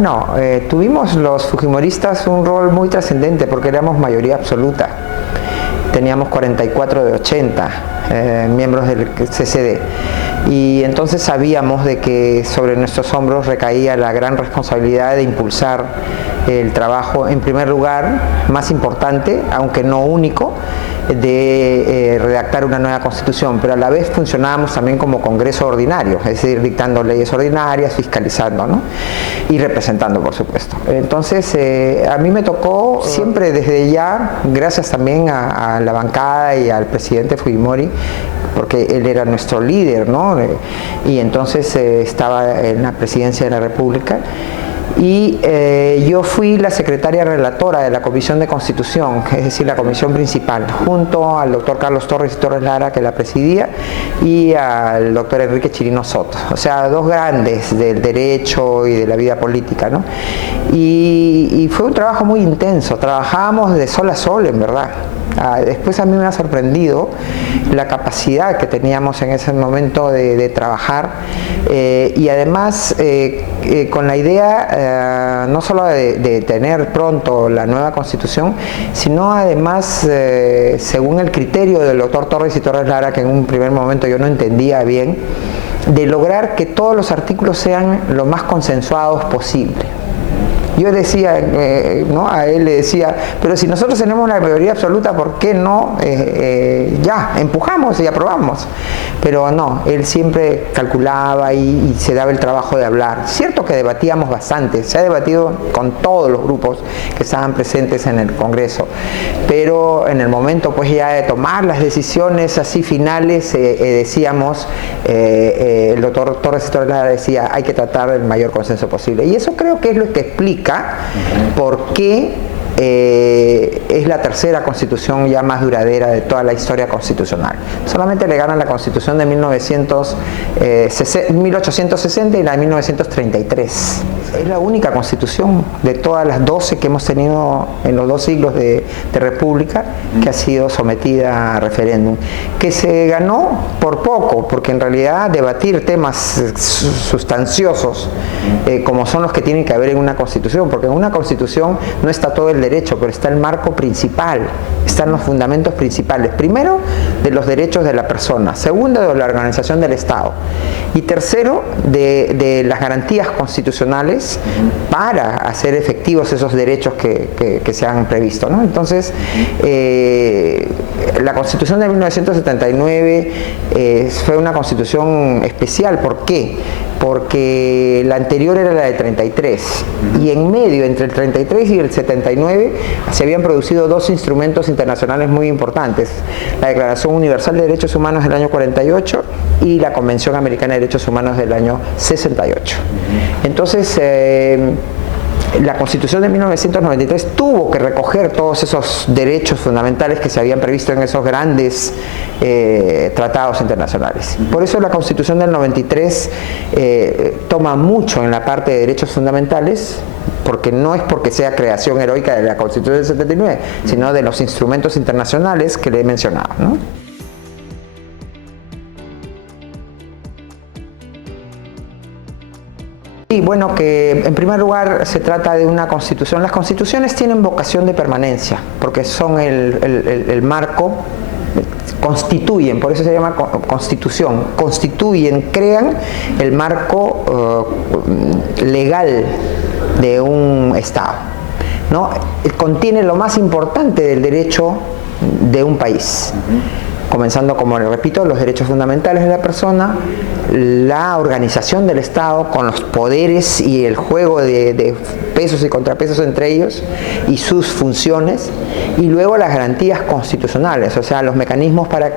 Bueno, tuvimos los fujimoristas un rol muy trascendente porque éramos mayoría absoluta. Teníamos 44 de 80 miembros del CCD. Y entonces sabíamos de que sobre nuestros hombros recaía la gran responsabilidad de impulsar el trabajo, en primer lugar, más importante, aunque no único, de redactar una nueva constitución, pero a la vez funcionábamos también como Congreso ordinario, es decir, dictando leyes ordinarias, fiscalizando, ¿no? Y representando, por supuesto. Entonces, a mí me tocó siempre desde ya, gracias también a la bancada y al presidente Fujimori, porque él era nuestro líder, ¿no? Y entonces estaba en la presidencia de la República. Y yo fui la secretaria relatora de la Comisión de Constitución, es decir, la comisión principal, junto al doctor Carlos Torres y Torres Lara, que la presidía, y al doctor Enrique Chirino Soto, o sea, dos grandes del derecho y de la vida política, ¿no? Y fue un trabajo muy intenso, trabajábamos de sol a sol, en verdad. Después a mí me ha sorprendido la capacidad que teníamos en ese momento de trabajar y además con la idea no solo de tener pronto la nueva constitución, sino además según el criterio del doctor Torres y Torres Lara, que en un primer momento yo no entendía bien, de lograr que todos los artículos sean lo más consensuados posible. Yo decía, ¿no? A él le decía, pero si nosotros tenemos la mayoría absoluta, ¿por qué no ya empujamos y aprobamos? Pero no, él siempre calculaba y se daba el trabajo de hablar. Cierto que debatíamos bastante, se ha debatido con todos los grupos que estaban presentes en el Congreso, pero en el momento pues ya de tomar las decisiones así finales, decíamos, el doctor Torres y Torres Lara decía, hay que tratar el mayor consenso posible. Y eso creo que es lo que explica por qué es la tercera constitución ya más duradera de toda la historia constitucional. Solamente le ganan la constitución de 1860 y la de 1933. Es la única constitución de todas las 12 que hemos tenido en los 2 siglos de república que ha sido sometida a referéndum, que se ganó por poco, porque en realidad debatir temas sustanciosos como son los que tienen que haber en una constitución, porque en una constitución no está todo el derecho, pero está el marco principal, están los fundamentos principales. Primero, de los derechos de la persona. Segundo, de la organización del Estado. Y tercero, de las garantías constitucionales para hacer efectivos esos derechos que se han previsto, ¿no? Entonces, la Constitución de 1979 fue una constitución especial. ¿Por qué? Porque la anterior era la de 33 y en medio, entre el 33 y el 79, se habían producido 2 instrumentos internacionales muy importantes: la Declaración Universal de Derechos Humanos del año 48 y la Convención Americana de Derechos Humanos del año 68. Entonces, la Constitución de 1993 tuvo que recoger todos esos derechos fundamentales que se habían previsto en esos grandes tratados internacionales. Por eso la Constitución del 93 toma mucho en la parte de derechos fundamentales, porque no es porque sea creación heroica de la Constitución del 79, sino de los instrumentos internacionales que le he mencionado, ¿no? Y bueno, que en primer lugar se trata de una constitución. Las constituciones tienen vocación de permanencia, porque son el marco, constituyen, por eso se llama constitución, constituyen, crean el marco legal de un Estado, ¿no? Contiene lo más importante del derecho de un país. Comenzando, como le repito, los derechos fundamentales de la persona, la organización del Estado con los poderes y el juego de pesos y contrapesos entre ellos y sus funciones, y luego las garantías constitucionales, o sea, los mecanismos para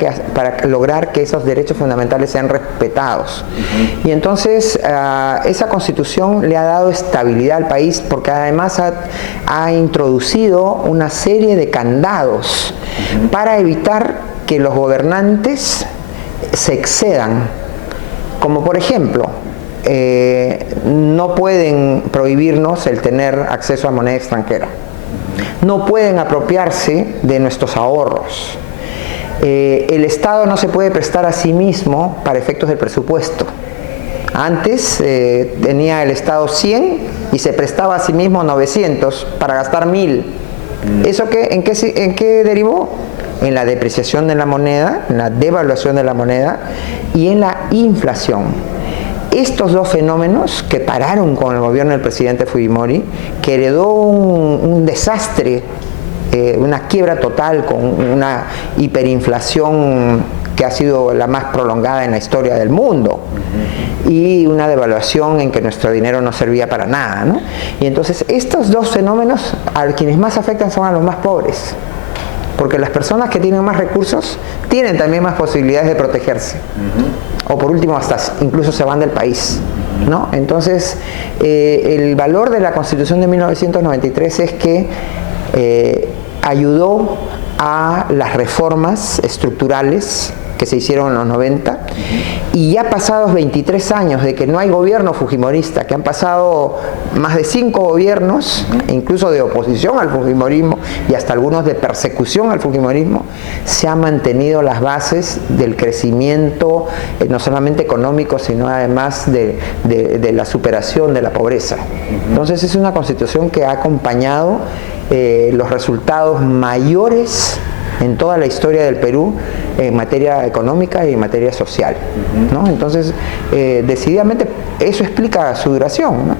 lograr que esos derechos fundamentales sean respetados. Y entonces esa Constitución le ha dado estabilidad al país, porque además ha introducido una serie de candados para evitar que los gobernantes se excedan, como por ejemplo, no pueden prohibirnos el tener acceso a moneda extranjera, no pueden apropiarse de nuestros ahorros, el Estado no se puede prestar a sí mismo para efectos del presupuesto, Antes tenía el Estado 100 y se prestaba a sí mismo 900 para gastar 1000. ¿Eso en qué derivó? En la depreciación de la moneda, en la devaluación de la moneda y en la inflación. Estos dos fenómenos que pararon con el gobierno del presidente Fujimori, que heredó un desastre, una quiebra total con una hiperinflación que ha sido la más prolongada en la historia del mundo, y una devaluación en que nuestro dinero no servía para nada, ¿no? Y entonces estos dos fenómenos a quienes más afectan son a los más pobres, porque las personas que tienen más recursos tienen también más posibilidades de protegerse, o por último hasta incluso se van del país, ¿no? Entonces el valor de la Constitución de 1993 es que ayudó a las reformas estructurales que se hicieron en los 90, y ya pasados 23 años de que no hay gobierno fujimorista, que han pasado más de 5 gobiernos, incluso de oposición al fujimorismo y hasta algunos de persecución al fujimorismo, se han mantenido las bases del crecimiento, no solamente económico, sino además de la superación de la pobreza. Entonces es una constitución que ha acompañado los resultados mayores en toda la historia del Perú en materia económica y en materia social, ¿no? Entonces, decididamente, eso explica su duración, ¿no?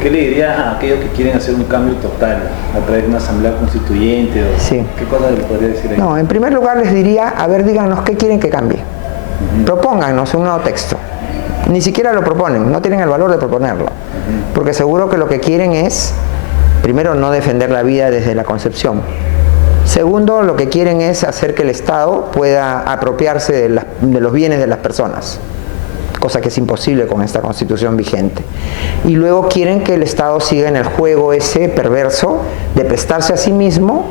¿Qué le diría a aquellos que quieren hacer un cambio total a través de una asamblea constituyente? Sí. ¿Qué cosas le podría decir ahí? No, en primer lugar les diría, a ver, díganos qué quieren que cambie. Propónganos un nuevo texto. Ni siquiera lo proponen, no tienen el valor de proponerlo. Porque seguro que lo que quieren es, primero, no defender la vida desde la concepción. Segundo, lo que quieren es hacer que el Estado pueda apropiarse de los bienes de las personas, cosa que es imposible con esta Constitución vigente. Y luego quieren que el Estado siga en el juego ese perverso de prestarse a sí mismo,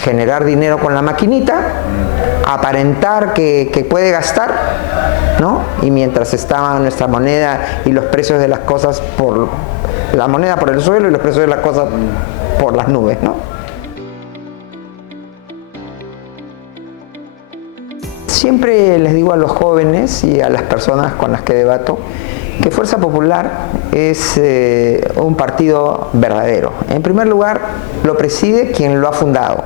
generar dinero con la maquinita, aparentar que puede gastar, ¿no? Y mientras estaba nuestra moneda y los precios de las cosas la moneda por el suelo y los precios de las cosas por las nubes, ¿no? Siempre les digo a los jóvenes y a las personas con las que debato que Fuerza Popular es un partido verdadero. En primer lugar, lo preside quien lo ha fundado,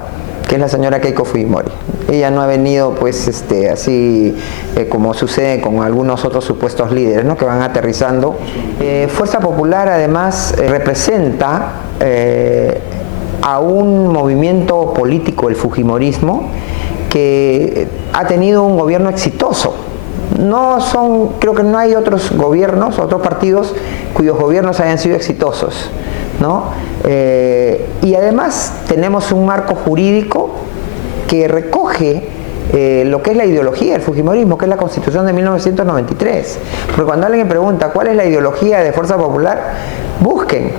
que es la señora Keiko Fujimori. Ella no ha venido pues así como sucede con algunos otros supuestos líderes, ¿no?, que van aterrizando. Fuerza Popular además representa a un movimiento político, el fujimorismo, que ha tenido un gobierno exitoso. Creo que no hay otros gobiernos, otros partidos cuyos gobiernos hayan sido exitosos, ¿no? Y además tenemos un marco jurídico que recoge lo que es la ideología del fujimorismo, que es la Constitución de 1993. Porque cuando alguien me pregunta cuál es la ideología de Fuerza Popular, busquen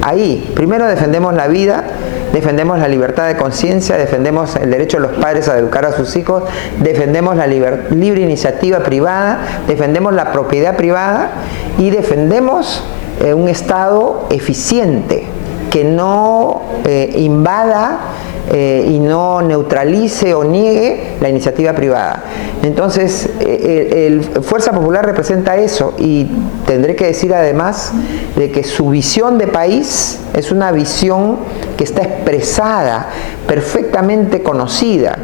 ahí. Primero defendemos la vida, defendemos la libertad de conciencia, defendemos el derecho de los padres a educar a sus hijos, defendemos la libre iniciativa privada, defendemos la propiedad privada y defendemos un Estado eficiente que no invada y no neutralice o niegue la iniciativa privada. Entonces, Fuerza Popular representa eso, y tendré que decir además de que su visión de país es una visión que está expresada, perfectamente conocida,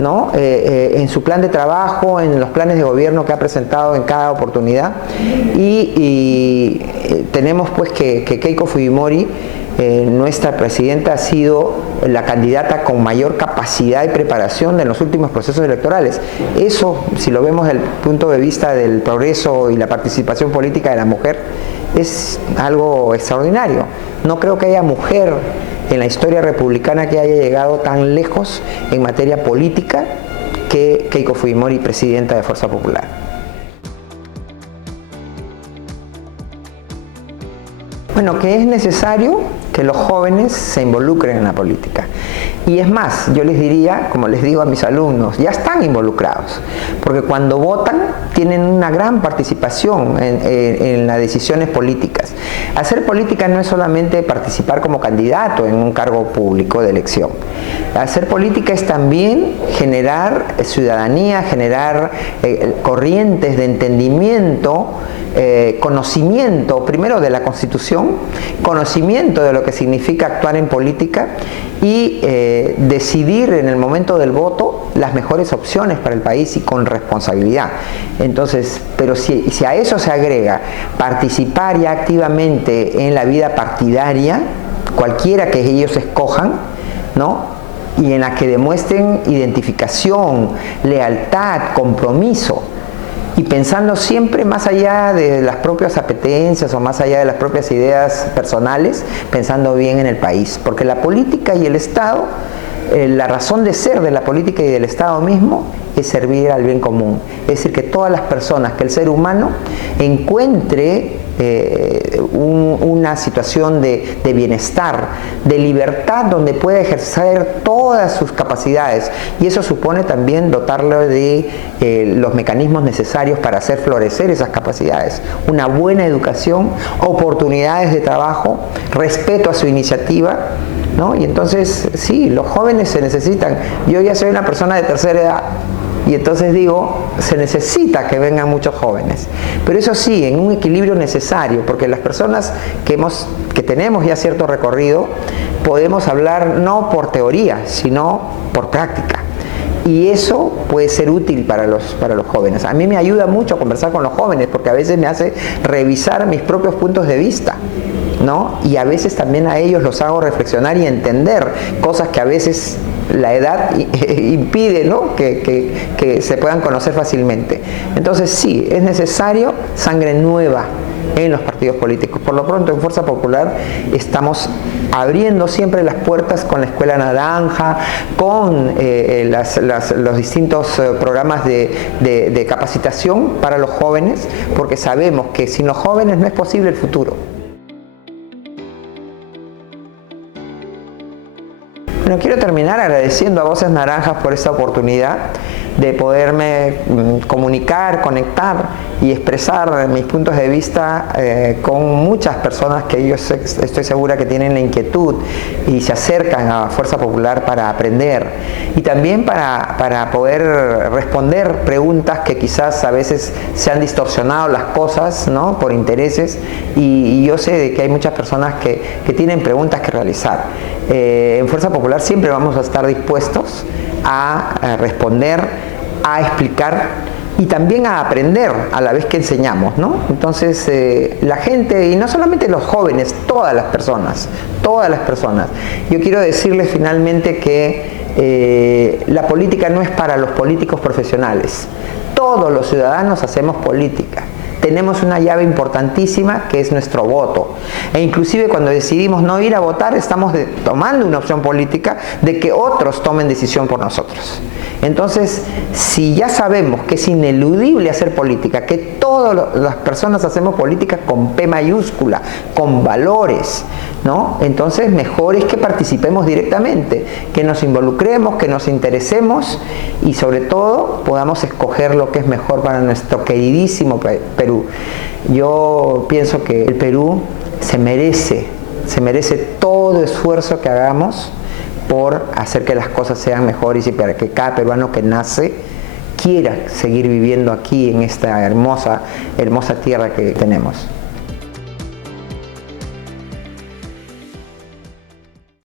¿no? En su plan de trabajo, en los planes de gobierno que ha presentado en cada oportunidad, y tenemos pues que Keiko Fujimori, nuestra presidenta, ha sido la candidata con mayor capacidad y preparación de los últimos procesos electorales. Eso, si lo vemos desde el punto de vista del progreso y la participación política de la mujer, es algo extraordinario. No creo que haya mujer en la historia republicana que haya llegado tan lejos en materia política que Keiko Fujimori, presidenta de Fuerza Popular. Bueno, que es necesario que los jóvenes se involucren en la política. Y es más, yo les diría, como les digo a mis alumnos, ya están involucrados, porque cuando votan tienen una gran participación en las decisiones políticas. Hacer política no es solamente participar como candidato en un cargo público de elección. Hacer política es también generar ciudadanía, generar corrientes de entendimiento conocimiento, primero de la Constitución, conocimiento de lo que significa actuar en política y decidir en el momento del voto las mejores opciones para el país y con responsabilidad. Entonces, pero si a eso se agrega participar ya activamente en la vida partidaria, cualquiera que ellos escojan, ¿no? Y en la que demuestren identificación, lealtad, compromiso, y pensando siempre más allá de las propias apetencias o más allá de las propias ideas personales, pensando bien en el país. Porque la política y el Estado, la razón de ser de la política y del Estado mismo es servir al bien común. Es decir, que todas las personas, que el ser humano encuentre una situación de bienestar, de libertad, donde pueda ejercer todas sus capacidades, y eso supone también dotarlo de los mecanismos necesarios para hacer florecer esas capacidades, una buena educación, oportunidades de trabajo, respeto a su iniciativa, ¿no? Y entonces sí, los jóvenes se necesitan. Yo ya soy una persona de tercera edad, y entonces digo, se necesita que vengan muchos jóvenes. Pero eso sí, en un equilibrio necesario, porque las personas que tenemos ya cierto recorrido, podemos hablar no por teoría, sino por práctica. Y eso puede ser útil para los jóvenes. A mí me ayuda mucho conversar con los jóvenes, porque a veces me hace revisar mis propios puntos de vista, ¿no? Y a veces también a ellos los hago reflexionar y entender cosas que a veces la edad impide, ¿no? que se puedan conocer fácilmente. Entonces sí, es necesario sangre nueva en los partidos políticos. Por lo pronto en Fuerza Popular estamos abriendo siempre las puertas con la Escuela Naranja, con los distintos programas de capacitación para los jóvenes, porque sabemos que sin los jóvenes no es posible el futuro. Bueno, quiero terminar agradeciendo a Voces Naranjas por esta oportunidad de poderme comunicar, conectar y expresar mis puntos de vista con muchas personas que yo estoy segura que tienen la inquietud y se acercan a Fuerza Popular para aprender, y también para poder responder preguntas que quizás a veces se han distorsionado las cosas, ¿no? Por intereses, y yo sé de que hay muchas personas que tienen preguntas que realizar. En Fuerza Popular siempre vamos a estar dispuestos a responder, a explicar y también a aprender a la vez que enseñamos, ¿no? Entonces la gente, y no solamente los jóvenes, todas las personas, yo quiero decirles finalmente que la política no es para los políticos profesionales. Todos los ciudadanos hacemos política. Tenemos una llave importantísima que es nuestro voto, e inclusive cuando decidimos no ir a votar estamos tomando una opción política de que otros tomen decisión por nosotros. Entonces, si ya sabemos que es ineludible hacer política, que todas las personas hacemos política con P mayúscula, con valores, ¿no? Entonces mejor es que participemos directamente, que nos involucremos, que nos interesemos y sobre todo podamos escoger lo que es mejor para nuestro queridísimo Perú. Yo pienso que el Perú se merece todo esfuerzo que hagamos por hacer que las cosas sean mejores y para que cada peruano que nace quiera seguir viviendo aquí en esta hermosa tierra que tenemos.